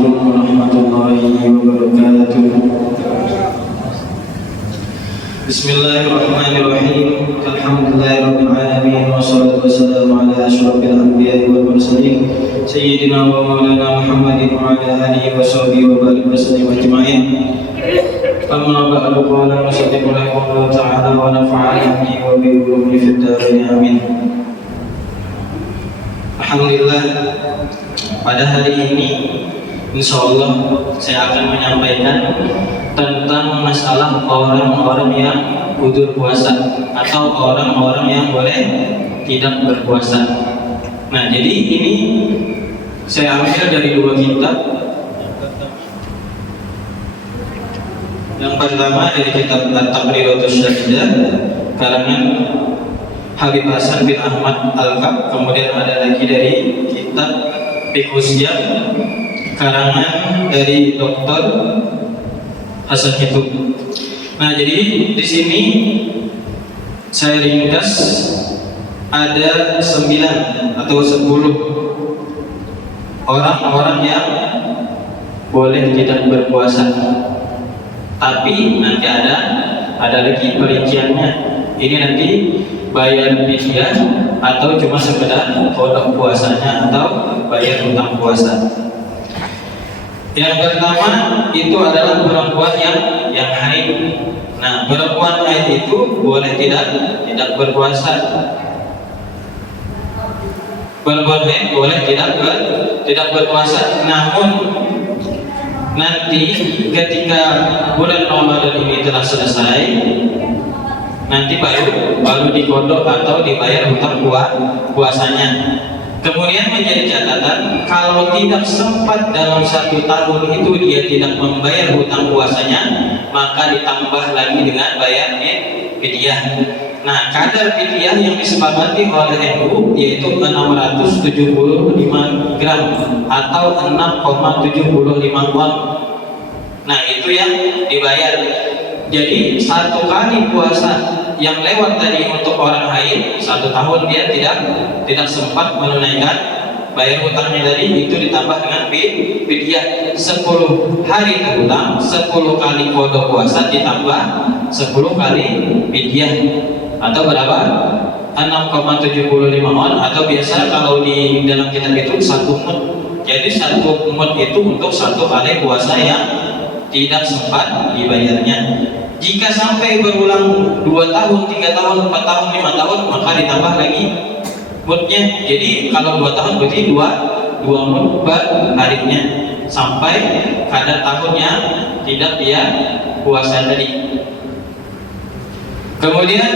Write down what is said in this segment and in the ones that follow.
Assalamualaikum warahmatullahi wabarakatuh. Bismillahirrahmanirrahim. Alhamdulillahirabbil alamin wassalatu wassalamu ala asyrofil anbiya'i wal mursalin sayyidina wa maulana Muhammadin wa ala alihi washabbihi wa barik wasallim ajma'in. Amma ba'du, qala musaddiqun rahimahullah ta'ala wa nafa'ana bihi wa bi ulumi fid dharain amin. Alhamdulillah, pada hari ini insyaallah saya akan menyampaikan tentang masalah orang-orang yang udzur puasa atau orang-orang yang boleh tidak berpuasa. Nah, jadi ini saya ambil dari dua kitab. Yang pertama dari kitab At-Taqriratus Syadidah karangan Habib Hasan bin Ahmad Al-Kab. Kemudian ada lagi dari kitab Fiqh Siyam karangan dari Dr. Hasan Hitub. Nah, jadi di sini saya ringkas ada 9 atau 10 orang-orang yang boleh tidak berpuasa. Tapi nanti ada lagi perinciannya. Ini nanti bayar fidyah atau cuma sekedar kodok puasanya atau bayar hutang puasa. Yang pertama itu adalah perempuan yang haid. Nah, perempuan haid itu boleh tidak berpuasa. Perempuan haid boleh tidak berpuasa. Namun nanti ketika bulan Ramadan ini telah selesai, nanti baru dikodok atau dibayar hutang puasanya. Kemudian menjadi catatan, kalau tidak sempat dalam 1 tahun itu dia tidak membayar hutang puasanya, maka ditambah lagi dengan bayar fidyah. Nah, kadar fidyah yang disepakati oleh MU yaitu 675 gram atau 6,75 on. Nah, itu yang dibayar. Jadi 1 kali puasa yang lewat tadi untuk orang haid 1 tahun dia tidak sempat menunaikan bayar hutangnya tadi, itu ditambah dengan fidyah 10 hari hutang, 10 kali kodok puasa ditambah 10 kali fidyah atau berapa? 6,75 on atau biasa kalau di dalam kitab itu 1 mud. Jadi 1 mud itu untuk 1 kali puasa yang tidak sempat dibayarnya. Jika sampai berulang 2 tahun, 3 tahun, 4 tahun, 5 tahun, maka ditambah lagi mudnya. Jadi kalau 2 tahun berarti 2 mud per harinya sampai kadar tahunnya tidak dia puasa tadi. Kemudian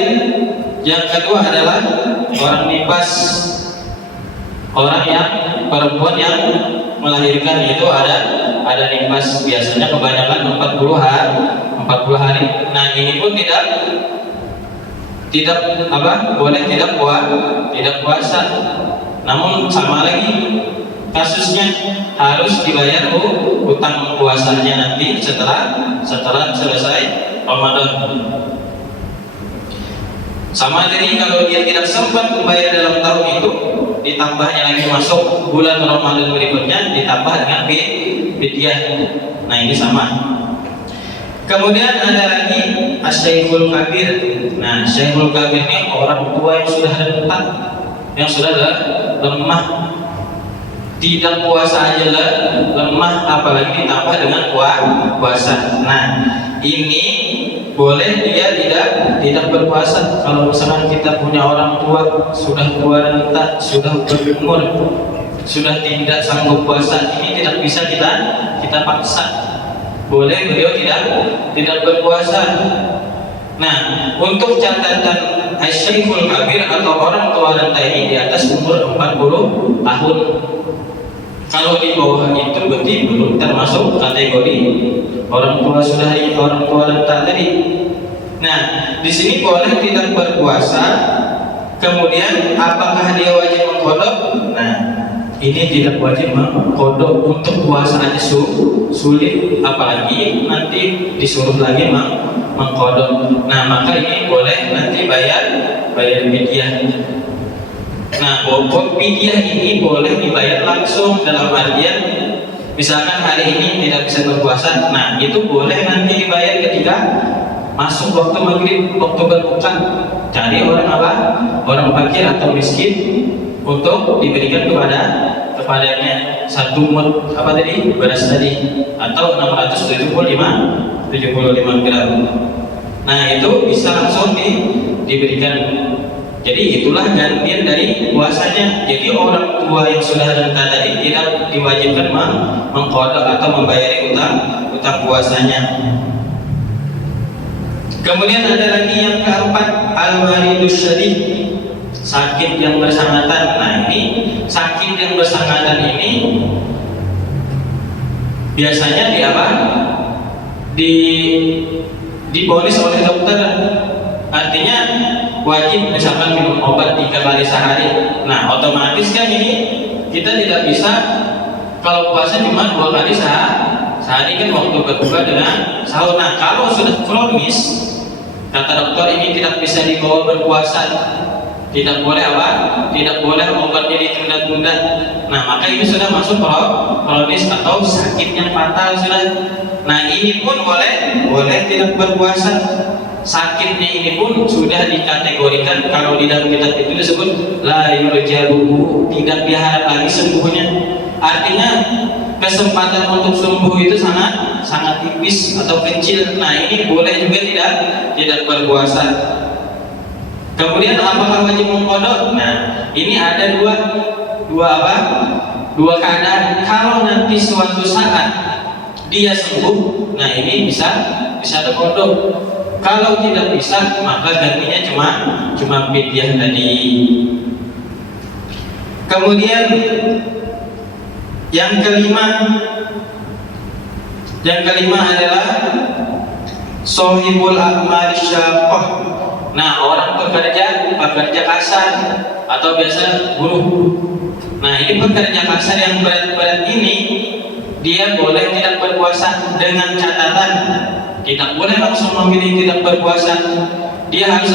yang kedua adalah orang nifas, orang yang perempuan yang melahirkan, itu ada nifas, biasanya kebanyakan 40 hari. Nah, ini pun tidak boleh tidak puasa. Namun sama lagi kasusnya, harus dibayar hutang puasanya nanti setelah selesai Ramadan. Sama jadi kalau dia tidak sempat membayar dalam tahun itu, ditambahnya lagi masuk bulan Ramadan berikutnya ditambah dengan fidyah. Nah, ini sama. Kemudian ada lagi Asy-Syaikhul Kabir. Nah, Syekhul Kabir ini orang tua yang sudah renta, yang sudah lemah. Tidak puasa aja lemah, apalagi ditambah dengan puasa. Nah, ini boleh dia tidak berpuasa. Kalau misalkan kita punya orang tua sudah tua renta, sudah berumur, sudah tidak sanggup puasa, ini tidak bisa kita paksa. Boleh beliau tidak berpuasa. Nah, untuk catatan Asy-Syaikhul Kabir atau orang tua renta ini di atas umur 40 tahun. Kalau di bawah itu berarti belum termasuk kategori orang tua renta tadi. Nah, di sini boleh tidak berpuasa. Kemudian apakah dia wajib mengkodok? Nah, ini tidak wajib mengkodok. Untuk puasa aja sulit, apalagi nanti disuruh lagi mengkodok. Nah, maka ini boleh nanti bayar fidyah. Nah, pokok fidyah ini boleh dibayar langsung, dalam artian Misalkan hari ini tidak bisa berpuasa, nah itu boleh nanti dibayar ketika masuk waktu maghrib, waktu berbuka. Cari orang apa? Orang fakir atau miskin untuk diberikan kepadanya satu mud apa tadi? Beras tadi, atau 675 gram. Nah itu bisa langsung diberikan. Jadi itulah gantian dari puasanya. Jadi orang tua yang sudah renta tadi tidak diwajibkan mengqadha atau membayar utang puasanya. Kemudian ada lagi yang keempat, al-maridus syadid, sakit yang bersangatan. Nah ini sakit yang bersangatan ini biasanya diponis oleh dokter. Artinya wajib misalkan minum obat 3 kali sehari. Nah otomatis kan ini kita tidak bisa kalau puasa cuma 2 kali sehari kan waktu berbuka dengan sahur. Nah kalau sudah kronis, kata dokter ini tidak bisa dibawa berpuasa, tidak boleh tidak boleh obatnya ditunda-tunda. Nah maka ini sudah masuk kronis atau sakit yang fatal sudah. Nah ini pun boleh tidak berpuasa. Sakitnya ini pun sudah dikategorikan, kalau di dalam kitab itu disebut la yurjabuhu, tidak diharap lagi sembuhnya. Artinya kesempatan untuk sembuh itu sangat tipis atau kecil. Nah ini boleh juga tidak berpuasa. Kemudian apakah wajib mengqadha? Nah ini ada dua keadaan. Kalau nanti suatu saat dia sembuh, nah ini bisa diqadha. Kalau tidak bisa, maka gantinya cuma fidyah tadi. Kemudian yang kelima adalah sohibul a'mal syaqqah. Nah orang pekerja kasar atau biasa buruh. Nah ini pekerja kasar yang berat-berat ini dia boleh tidak berpuasa dengan catatan tidak boleh langsung memilih tidak berpuasa. Dia harus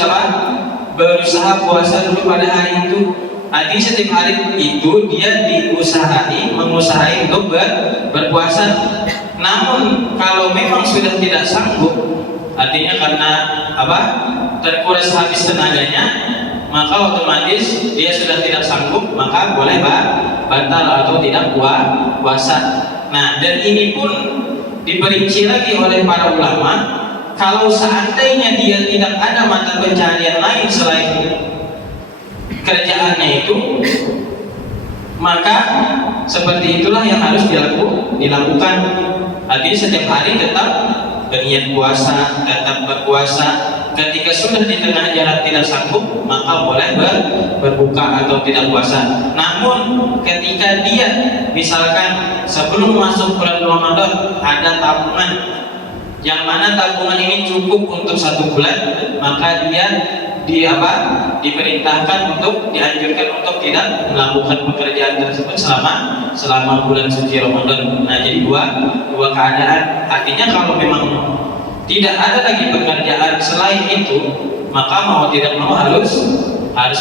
berusaha puasa dulu pada hari itu. Artinya setiap hari itu dia mengusahai untuk berpuasa. Namun kalau memang sudah tidak sanggup, artinya karena terkuras habis tenaganya, maka otomatis dia sudah tidak sanggup, maka boleh batal atau tidak puasa. Nah dan ini pun diperinci lagi oleh para ulama, kalau seandainya dia tidak ada mata pencaharian lain selain kerjaannya itu, maka seperti itulah yang harus dilakukan. Artinya setiap hari tetap berniat puasa, tetap berpuasa. Ketika sudah di tengah jalan tidak sanggup, maka boleh berbuka atau tidak puasa. Namun ketika dia misalkan sebelum masuk bulan Ramadan ada tabungan, yang mana tabungan ini cukup untuk 1 bulan, maka dia diperintahkan dianjurkan untuk tidak melakukan pekerjaan tersebut selama bulan suci Ramadan. Nah jadi dua keadaan. Artinya kalau memang tidak ada lagi pekerjaan selain itu, maka mau tidak mau harus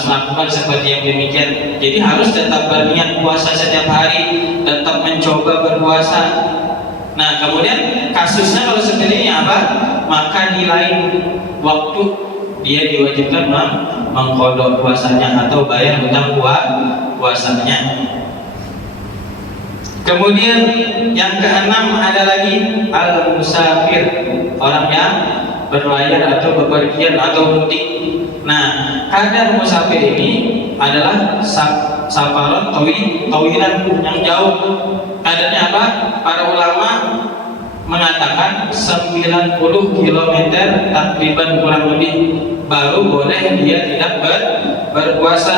melakukan seperti yang demikian. Jadi harus tetap berniat puasa setiap hari, tetap mencoba berpuasa. Nah kemudian kasusnya kalau seperti ini maka di lain waktu dia diwajibkan mengqadha puasanya atau bayar hutang puasanya. Kemudian yang keenam ada lagi al-musafir, orang yang berlayar atau bepergian atau mudik. Nah, kadar musafir ini adalah safaron tawilan yang jauh. Kadarnya para ulama mengatakan 90 km takriban kurang lebih baru boleh dia tidak berpuasa.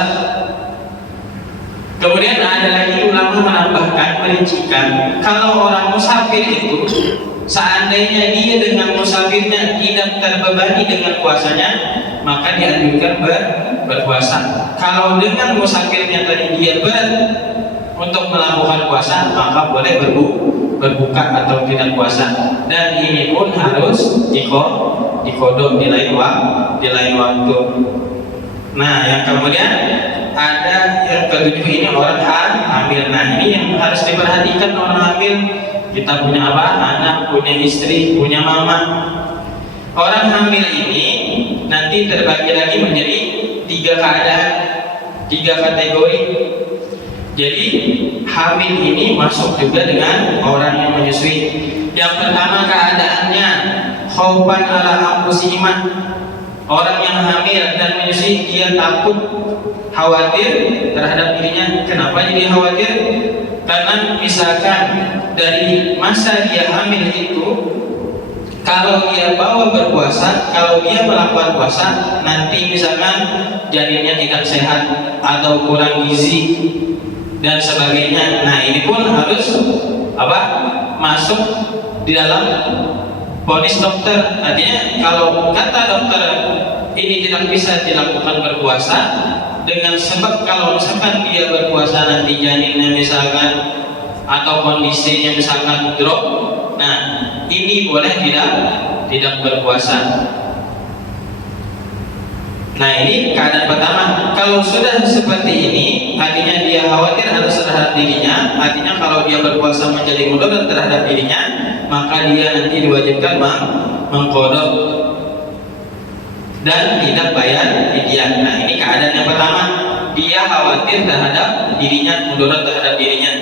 Kemudian ada lagi ulama menambahkan, merincikan, kalau orang musafir itu seandainya dia dengan musafirnya tidak terbebani dengan puasanya, maka dianjurkan berpuasa. Kalau dengan musafirnya tadi dia berat untuk melakukan puasa, maka boleh berbuka atau tidak puasa. Dan ini pun harus diqadha di lain waktu. Nah, yang kemudian ada yang ketujuh ini orang hamil. Nah ini yang harus diperhatikan orang hamil. Kita punya apa? Anak, punya istri, punya mama. Orang hamil ini nanti terbagi lagi menjadi 3 keadaan, 3 kategori. Jadi hamil ini masuk juga dengan orang yang menyusui. Yang pertama keadaannya khaufan ala anfusihima. Orang yang hamil dan menyusui dia takut, khawatir terhadap dirinya. Kenapa jadi khawatir? Karena misalkan dari masa dia hamil itu, kalau dia bawa berpuasa, kalau dia melakukan puasa, nanti misalkan janinnya tidak sehat atau kurang gizi dan sebagainya. Nah ini pun harus apa? Masuk di dalam vonis dokter. Artinya kalau kata dokter ini tidak bisa dilakukan berpuasa dengan sebab kalau misalkan dia berpuasa nanti janinnya misalkan atau kondisinya misalkan drop, nah ini boleh tidak berpuasa. Nah ini keadaan pertama. Kalau sudah seperti ini, artinya dia khawatir atas terhadap dirinya, artinya kalau dia berpuasa menjadi mudarat terhadap dirinya, maka dia nanti diwajibkan mengqadha dan tidak bayar fidyah. Nah ini keadaan yang pertama, dia khawatir terhadap dirinya, mudarat terhadap dirinya.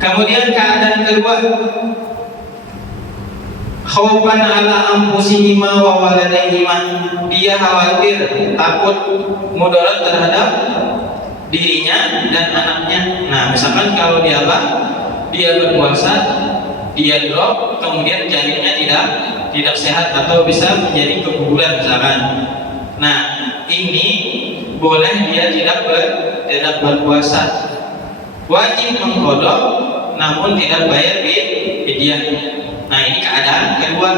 Kemudian keadaan kedua, khaufan ala anfusihima wa waladaihima. Dia khawatir, takut mudarat terhadap dirinya dan anaknya. Nah misalkan kalau dia dia berpuasa, dia drop, kemudian janinnya tidak sehat atau bisa menjadi keguguran misalkan. Nah ini boleh dia tidak berpuasa, wajib mengqadha namun tidak bayar fidyah. Nah ini keadaan kedua,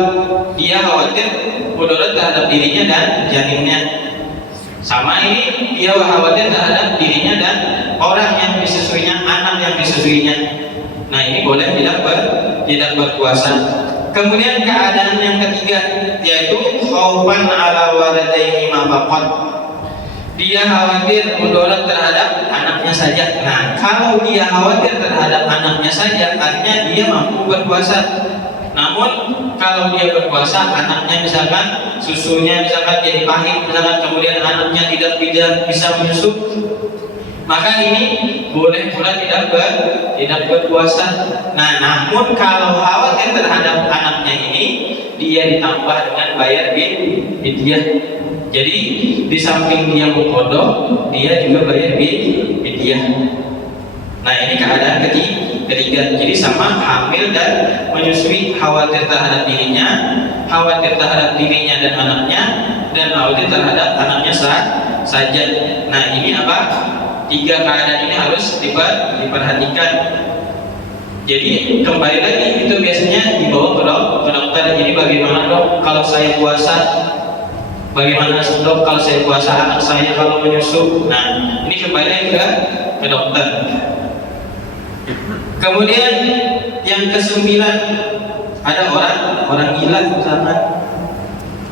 dia khawatir mudarat terhadap dirinya dan janinnya. Sama ini dia khawatir terhadap dirinya dan orang yang disusuinya, anak yang disusuinya. Nah ini boleh tidak berpuasa. Kemudian keadaan yang ketiga yaitu khaufan ala waladaihima faqat. Dia khawatir mudarat terhadap anaknya saja. Nah kalau dia khawatir terhadap anaknya saja, artinya dia mampu berpuasa. Namun kalau dia berpuasa, anaknya misalkan susunya misalkan jadi pahit, misalkan kemudian anaknya tidak bisa menyusu, maka ini boleh pula tidak berpuasa. Nah namun kalau khawatir terhadap anaknya ini, dia ditambah dengan bayar fidyah. Jadi di samping dia mengqadha, dia juga bayar fidyah. Nah ini keadaan ketiga. Jadi sama hamil dan menyusui, khawatir terhadap dirinya, khawatir terhadap dirinya dan anaknya, dan khawatir terhadap anaknya saja. Nah ini apa? 3 keadaan ini harus diperhatikan. Jadi kembali lagi itu biasanya dibawa ke dokter. Jadi bagaimana dok kalau saya puasa? Bagaimana dok kalau saya puasa, anak saya kalau menyusu? Nah ini kembali ke dokter. Kemudian yang ke-9, ada orang gila misalnya.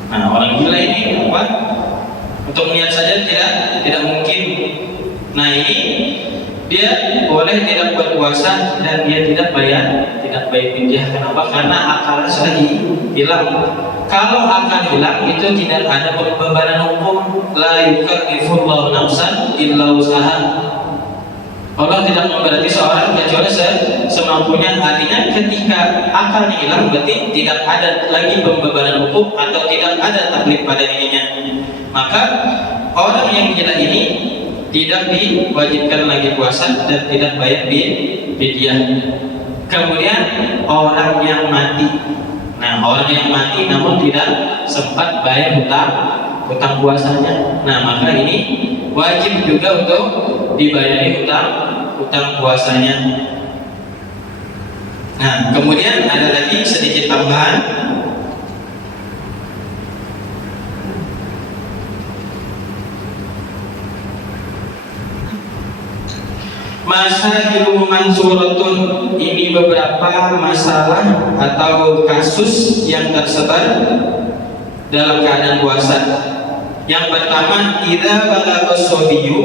Nah orang gila ini apa? Untuk niat saja tidak mungkin. Nah ini dia boleh tidak berpuasa dan dia tidak bayar fidyah. Kenapa? Karena akalnya sudah hilang. Kalau akal hilang itu tidak ada pembebanan hukum. La yukallifullahu nafsan illa usaha. Allah tidak memberati seorang kecuali semampunya. Artinya ketika akalnya hilang berarti tidak ada lagi pembebanan hukum atau tidak ada taklif pada dirinya. Maka orang yang gila ini tidak diwajibkan lagi puasa dan tidak bayar fidyah. Kemudian orang yang mati. Nah orang yang mati namun tidak sempat bayar hutang puasanya. Nah maka ini wajib juga untuk dibayari hutang puasanya. Nah kemudian ada lagi sedikit tambahan. Masailun mansuratun, ini beberapa masalah atau kasus yang tersebar dalam keadaan puasa. Yang pertama, idza balagha as-sabiyyu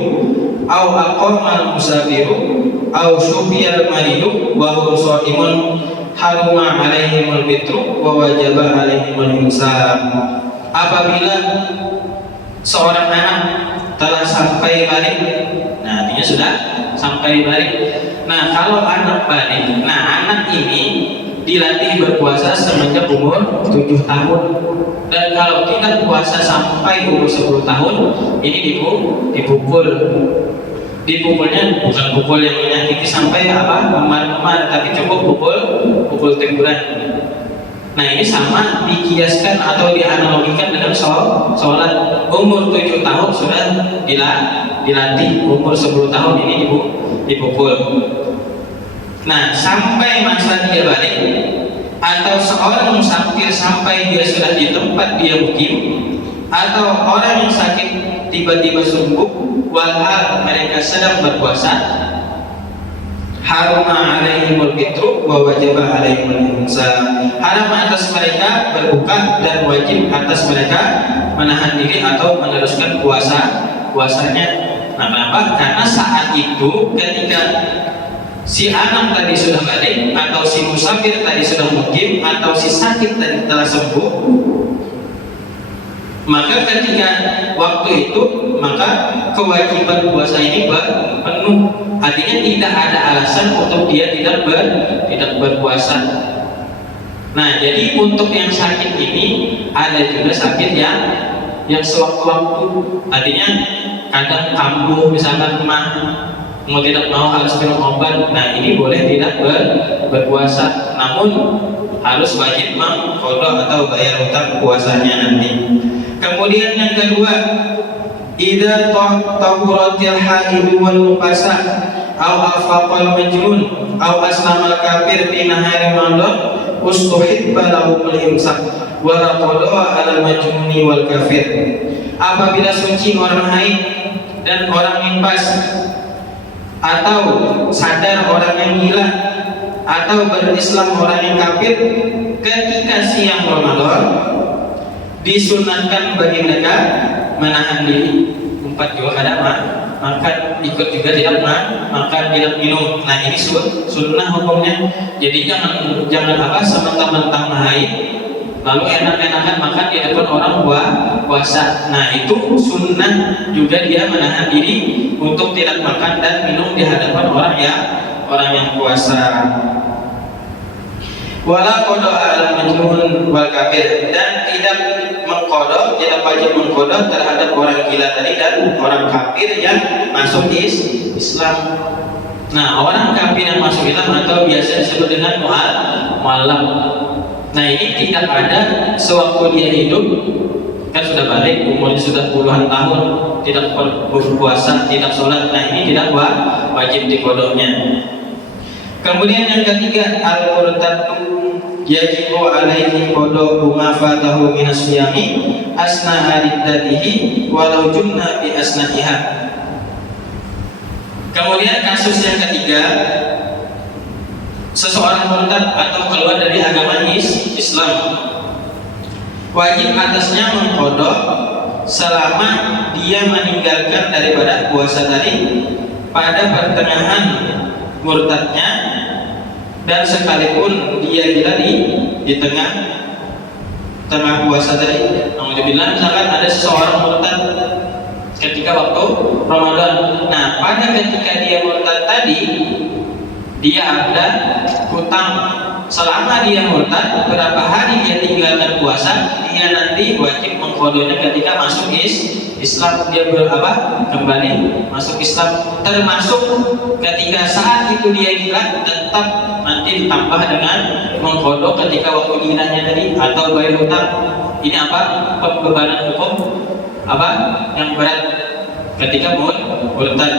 au aqamal musafiru au syufiyal maridu wa hum shaimun haruma alaihimul fitru wa wajaba alaihimul imsak. Apabila seorang anak telah sampai balik, nah artinya sudah sampai balik. Nah kalau anak balik, nah anak ini dilatih berpuasa semenjak umur 7 tahun, dan kalau tidak puasa sampai umur 10 tahun ini dipukul. Dipukulnya bukan pukul yang menyakiti sampai memar-memar, tapi cukup pukul teguran. Nah ini sama dikiaskan atau dianalogikan dengan sholat. Umur 7 tahun sudah dilatih, umur 10 tahun ini dipukul. Nah sampai masa dia balik, atau seorang musafir sampai dia sudah di tempat dia mukim, atau orang yang sakit tiba-tiba sembuh walhal mereka sedang berpuasa, haruma alaihimul fitru wa wajaba alaihimul imsak. Haram atas mereka berbuka dan wajib atas mereka menahan diri atau meneruskan puasanya. Nah, kenapa? Karena saat itu ketika si anak tadi sudah balik, atau si musafir tadi sudah mukim, atau si sakit tadi telah sembuh, maka ketika waktu itu maka kewajiban puasa ini penuh. Artinya tidak ada alasan untuk dia tidak berpuasa. Nah jadi untuk yang sakit ini ada juga sakit yang sewaktu-waktu. Artinya kadang kambuh, misalkan mau tidak mau harus minum obat. Nah ini boleh tidak berpuasa, namun harus wajib mengqadha atau bayar utang puasanya nanti. Kemudian yang kedua, idza tahuratil haidu wal nufasa aw afaqal majnun aw aslamal kafir fi nahari ramadan ustuhibba lahumul imsak wa la qada al majnuni wal kafir. Apabila suci orang haid dan orang nifas, atau sadar orang yang gila, atau berislam orang yang kafir ketika siang Ramadan, disunatkan bagi mereka menahan diri. 4 juga kadang makan, ikut juga tidak makan, tidak minum. Nah ini sunnah hukumnya. Jadi jangan sementang-mentang haid lalu enak-enakan makan di depan orang puasa. Nah itu sunnah juga dia menahan diri untuk tidak makan dan minum di hadapan orang yang puasa. Wala qada al majnun wal kafir, dan tidak mengqada, tidak wajib mengqada terhadap orang gila tadi dan orang kafir yang masuk Islam. Nah, orang kafir yang masuk Islam atau biasa disebut dengan mu'allaf. Nah, ini tidak ada sewaktu dia hidup, kan sudah balik, umurnya sudah puluhan tahun, tidak berpuasa, tidak sholat. Nah, ini tidak wajib diqadanya. Kemudian yang ketiga, al-murtaddu yajibu alaihi qada'u ma fatahu minas siyami asna riddatihi walau junna bi asna'iha. Kemudian kasus yang ketiga, seseorang murtad atau keluar dari agama Islam, wajib atasnya mengqada selama dia meninggalkan daripada puasa tadi pada pertengahan murtadnya, dan sekalipun dia gila di tengah puasa tadi. Alhamdulillah, misalkan ada seseorang murtad ketika waktu Ramadan. Nah, pada ketika dia murtad tadi, dia ada hutang. Selama dia murtad, berapa hari dia tinggalkan puasa, dia nanti wajib mengqadanya ketika masuk Islam. Dia kembali masuk Islam, termasuk ketika saat itu dia gila, tetap nanti ditambah dengan mengqada ketika waktu gilanya tadi atau bayar hutang. Ini pembebanan hukum yang berat ketika murtad.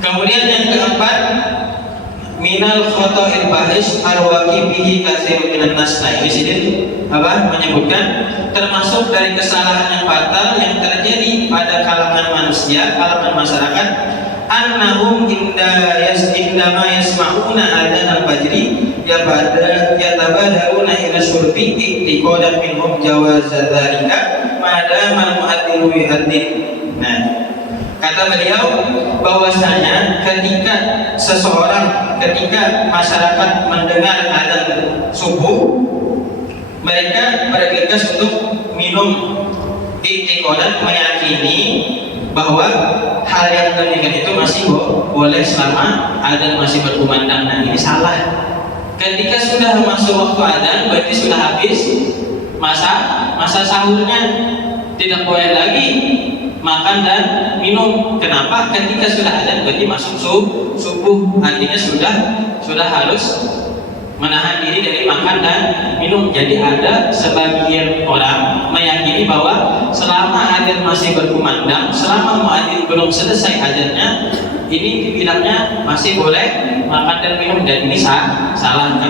Kemudian yang keempat, minal khata'il fahish arwaqi bihi katsirun minan nas. Nah, ini sini menyebutkan termasuk dari kesalahan yang fatal yang terjadi pada kalangan manusia, kalangan masyarakat, annahum indama yasma'una adzan al-fajri yatabada'una ila syurbi i'tiqadan minhum jawaz dzalika madama al-mu'adzinu yu'adzin Nah, kata beliau bahwasanya ketika masyarakat mendengar adzan subuh, mereka bergegas untuk minum, i'tiqadan, meyakini bahwa hal yang demikian itu masih boleh selama adzan masih berkumandang. Nah, ini salah. Ketika sudah masuk waktu adzan berarti sudah habis masa sahurnya, tidak boleh lagi makan dan minum. Kenapa? Ketika sudah adzan berarti masuk subuh, artinya sudah harus menahan diri dari makan dan minum. Jadi ada sebagian orang meyakini bahwa selama adzan masih berkumandang, selama muadzin belum selesai adzannya, ini dibilangnya masih boleh makan dan minum, dan ini salah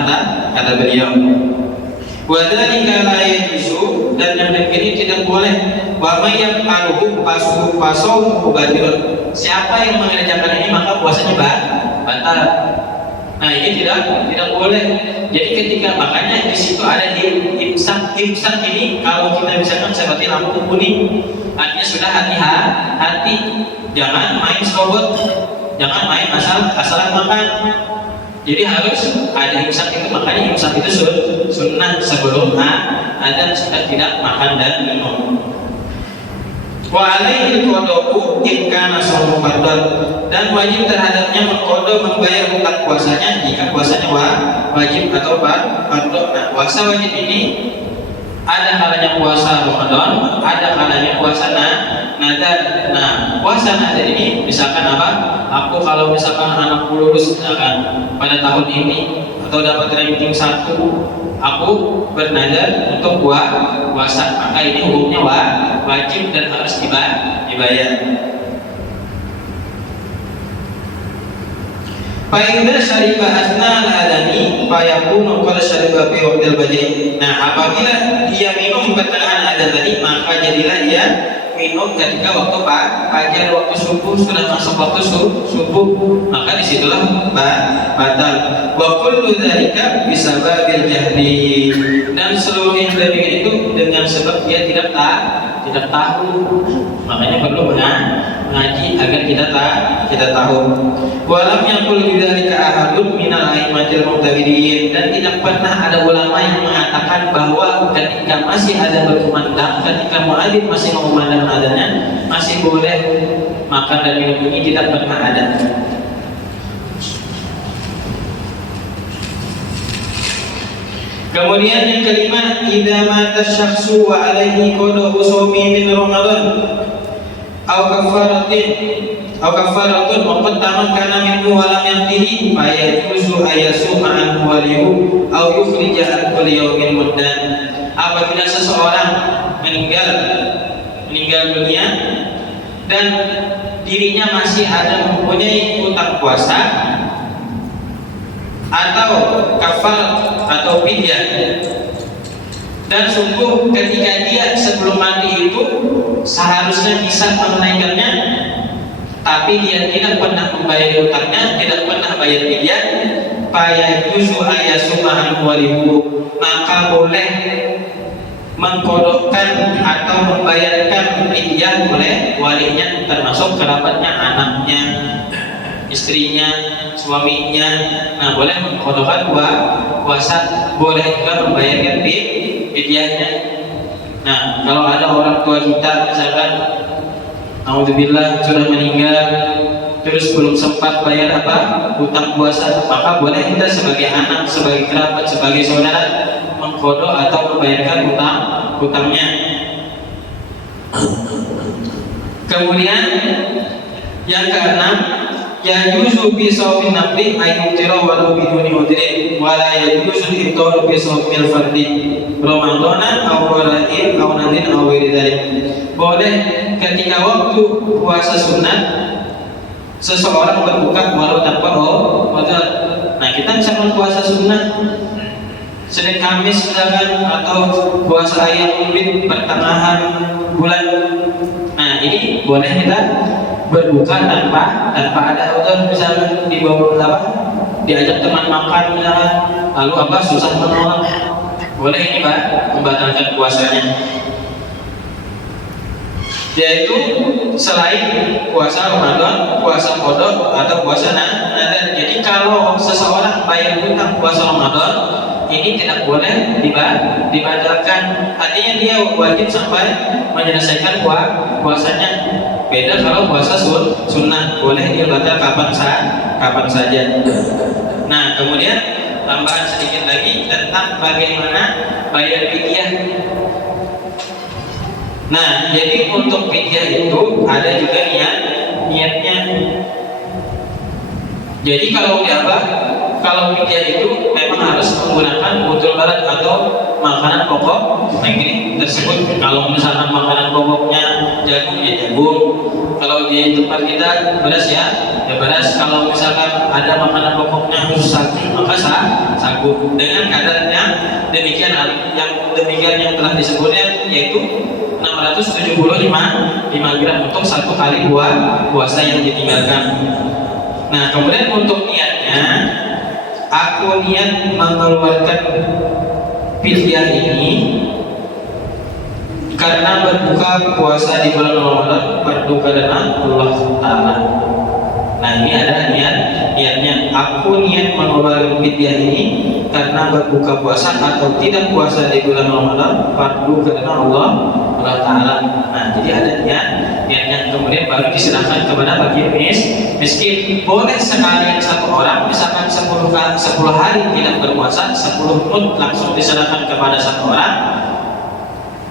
kata beliau. Wadzalika la yajuzu, dan yang demikian ini tidak boleh. Wa may yaf'aluhu fasawmuhu batil. Siapa yang mengerjakan ini maka puasanya batal. Nah, ini tidak boleh. Jadi ketika, makanya di situ ada imsak ini kalau kita misalkan seperti lampu kuning, artinya sudah hati-hati, jangan main serobot, jangan main asalan makan. Jadi harus ada imsak itu, makanya imsak itu sunnah sebelum adzan sudah tidak makan dan minum. Wa alaihi qada'u in kana shaumu fardhan, dan wajib terhadapnya mengqada, membayar hutang puasanya jika puasanya wajib atau fardhu. Nah, puasa wajib ini ada kalanya puasa Ramadan, ada kalanya puasa nadar. Nah, puasa nadar ini misalkan apa? Aku kalau misalkan anakku lulus misalkan pada tahun ini atau dapat ranking 1, aku bernadar untuk puasa, maka ini hukumnya wajib dan harus dibayar. Fa'idha syariba asna al-adani fayakunu qad syariba fi waqtil badri. Nah, apabila dia minum pertengahan adzan tadi, maka jadilah dia minum ketika waktu fajar, waktu subuh, sudah masuk waktu subuh, maka disitulah batal. Wa kullu dzalika bisababil jahli, dan seluruh yang demikian itu dengan sebab dia tidak tahu. Makanya perlu mengaji agar kita tahu. Walam yaqul bidzalika ahadun minal a'immatil mu'tabirin, dan tidak pernah ada ulama yang mengatakan bahwa ketika masih ada berkumandang, ketika muadzin masih mengumandang adzannya, masih boleh makan dan minum. Ini tidak pernah ada. Kemudian yang kelima, idza mata syakhsu wa alaihi qada'u shaumi min Ramadan aw kafaratun wa qad tamakkana minhu wa lam yaqdihi fa yajuzu ayasuma anhu walihu aw yukhrija an kulli yawmin muddan. Apabila seseorang meninggal dunia dan dirinya masih ada mempunyai utang puasa atau kafar atau fidyah, dan sungguh ketika dia sebelum mati itu seharusnya bisa menunaikannya, tapi dia tidak pernah membayar utangnya, tidak pernah bayar fidyah, fayajuzu ayasumahan walihu, maka boleh mengkodokkan atau membayarkan fidyah oleh walinya, termasuk kerabatnya, anaknya, istrinya, suaminya. Nah, boleh mengkodokkan puasa, boleh juga membayarkan fidyahnya. Nah, kalau ada orang tua kita misalkan naudzubillah sudah meninggal, terus belum sempat bayar hutang puasa, maka boleh kita sebagai anak, sebagai kerabat, sebagai saudara mengkodok atau membayarkan hutangnya. Kemudian yang keenam, yajuzu fi shaumin nafli ayyutira walau biduni udrin wa la yajuzu iftaru fi shaumil fardhi ramadhana aw ramadan aw nadin aw wiridari. Boleh ketika waktu puasa sunat seseorang berbuka walau tanpa udhr. Nah, kita misalkan puasa sunat Senin Kamis misalkan, atau puasa ayam ulid pertengahan bulan, nah ini boleh kita berbuka tanpa ada udhr. Misalnya diajak teman makan misalkan, lalu susah menolak, boleh ini membatalkan puasanya. yaitu selain puasa Ramadan, puasa qada atau puasa nadar. Jadi kalau seseorang bayar hutang puasa Ramadan, ini tidak boleh dibatalkan. Artinya dia wajib sampai menyelesaikan puasanya. Beda kalau puasa sunnah, boleh dia batal kapan saja. Nah, kemudian tambahan sedikit lagi tentang bagaimana bayar fidyah. Nah, jadi untuk fidyah itu ada juga niatnya. Jadi kalau fidyah itu memang harus menggunakan utul barat atau makanan pokok negeri tersebut. Kalau misalkan makanan pokoknya jagung, ya jagung. Kalau di tempat kita beras, ya beras. Kalau misalkan ada makanan pokoknya khusus sagu, maka sagu dengan kadarnya demikian yang telah disebutnya, yaitu 675 gram untuk satu kali puasa yang ditinggalkan. Nah, kemudian untuk niatnya, aku niat mengeluarkan fidyah ini karena berbuka puasa di bulan Ramadan fardu karena Allah Ta'ala. Nah, ini ada niatnya. Aku niat mengeluarkan fidyah ini karena berbuka puasa atau tidak puasa di bulan Ramadan fardu karena Allah Ta'ala. Nah, jadi ada niatnya, kemudian baru diserahkan kepada fakir miskin. Boleh sekalian satu orang, misalkan 10 hari tidak berpuasa, 10 mud langsung diserahkan kepada satu orang,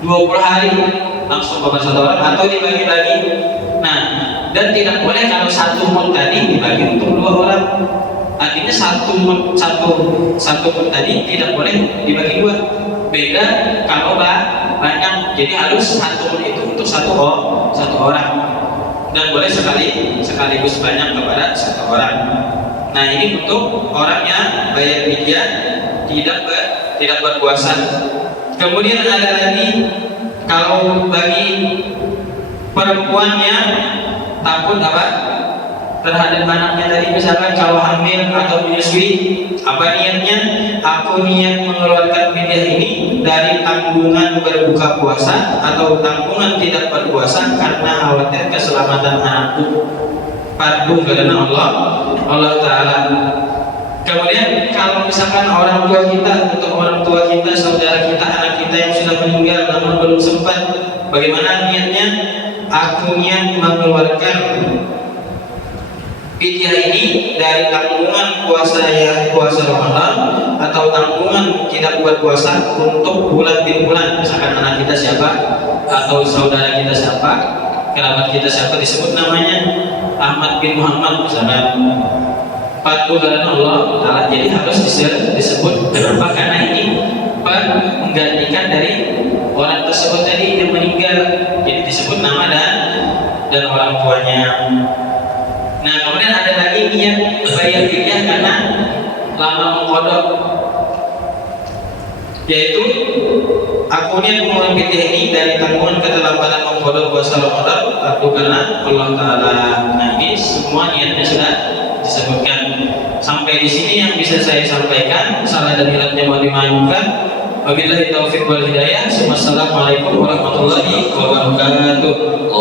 20 hari langsung kepada satu orang, atau dibagi-bagi. Nah, dan tidak boleh kalau satu mud tadi dibagi untuk 2 orang. Artinya satu mud tadi tidak boleh dibagi 2. Beda kalau banyak, jadi harus satu mud itu untuk satu orang, dan boleh sekaligus banyak kepada satu orang. Nah, ini untuk orang yang bayar fidyah tidak berpuasa. Kemudian ada lagi, kalau bagi perempuannya takut terhadap anaknya tadi, misalkan kalau hamil atau menyusui, apa niatnya? Aku niat mengeluarkan fidyah ini dari tanggungan berbuka puasa atau tanggungan tidak berpuasa karena khawatir keselamatan anakku. Fardu karena Allah Ta'ala. Kemudian kalau misalkan orang tua kita, saudara kita, anak kita yang sudah meninggal namun belum sempat, bagaimana niatnya? Aku niat mengeluarkan fidyah ini dari tanggungan puasa Ramadan atau tanggungan tidak berpuasa untuk bulan di bulan. Misalkan anak kita siapa atau saudara kita siapa, kerabat kita siapa, disebut namanya Ahmad bin Muhammad misalkan, patuh karena Allah Ta'ala. Jadi harus disebut. Kenapa? Karena ini menggantikan dari orang tersebut tadi yang meninggal, jadi disebut nama dan orang tuanya. Nah, kemudian ada lagi niat bayar fidyah karena lama mengkodok, yaitu aku niat mengeluarkan fidyah ini dari tanggungan keterlambatan mengkodok puasa Ramadan atau karena Allah Ta'ala. Nah, ini semua niatnya sudah disebutkan. Sampai di sini yang bisa saya sampaikan. Salah dan hilangnya mohon dimaafkan. Wabillahi taufiq wal hidayah. Wassalamualaikum warahmatullahi wabarakatuh.